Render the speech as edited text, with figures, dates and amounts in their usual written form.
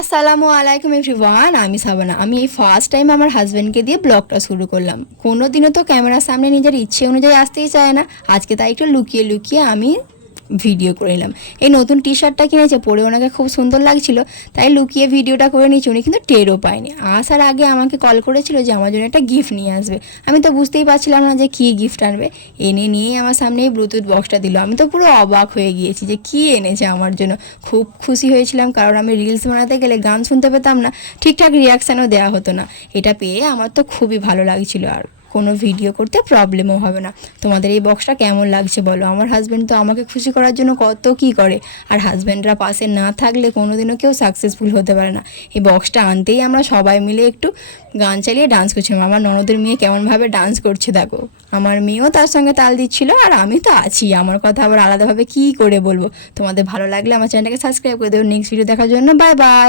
আসসালামু আলাইকুম এভরিওয়ান, আমি সাবানা। আমি এই ফার্স্ট টাইম আমার হাজব্যান্ডকে দিয়ে ব্লগটা শুরু করলাম। কোনো দিনও তো ক্যামেরার সামনে নিজের ইচ্ছে অনুযায়ী আসতেই চায় না। আজকে তাই একটু লুকিয়ে লুকিয়ে আমি ভিডিও করে নিলাম। এই নতুন টি শার্টটা কিনেছে, পরে ওনাকে খুব সুন্দর লাগছিল, তাই লুকিয়ে ভিডিওটা করে নিয়েছি। উনি কিন্তু টেরও পায়নি। আসার আগে আমাকে কল করেছিল যে আমার জন্য একটা গিফট নিয়ে আসবে। আমি তো বুঝতেই পারছিলাম না যে কী গিফট আনবে। এনে নিয়ে আমার সামনে এই ব্লুটুথ বক্সটা দিল। আমি তো পুরো অবাক হয়ে গিয়েছি যে কী এনেছে আমার জন্য। খুব খুশি হয়েছিলাম, কারণ আমি রিলস বানাতে গেলে গান শুনতে পেতাম না, ঠিকঠাক রিয়াকশানও দেওয়া হতো না। এটা পেয়ে আমার তো খুবই ভালো লাগছিল, আর কোনো ভিডিও করতে প্রবলেমও হবে না। তোমাদের এই বক্সটা কেমন লাগছে বলো। আমার হাজব্যান্ড তো আমাকে খুশি করার জন্য কত কী করে, আর হাজব্যান্ডরা পাশে না থাকলে কোনোদিনও কেউ সাকসেসফুল হতে পারে না। এই বক্সটা আনতেই আমরা সবাই মিলে একটু গান চালিয়ে ডান্স করছিলাম। আমার ননদের মেয়ে কেমনভাবে ডান্স করছে দেখো। আমার মেয়েও তার সঙ্গে তাল দিচ্ছিল, আর আমি তো আছি। আমার কথা আবার আলাদাভাবে কী করে বলবো। তোমাদের ভালো লাগলে আমার চ্যানেলটাকে সাবস্ক্রাইব করে দেবো নেক্সট ভিডিও দেখার জন্য। Bye bye.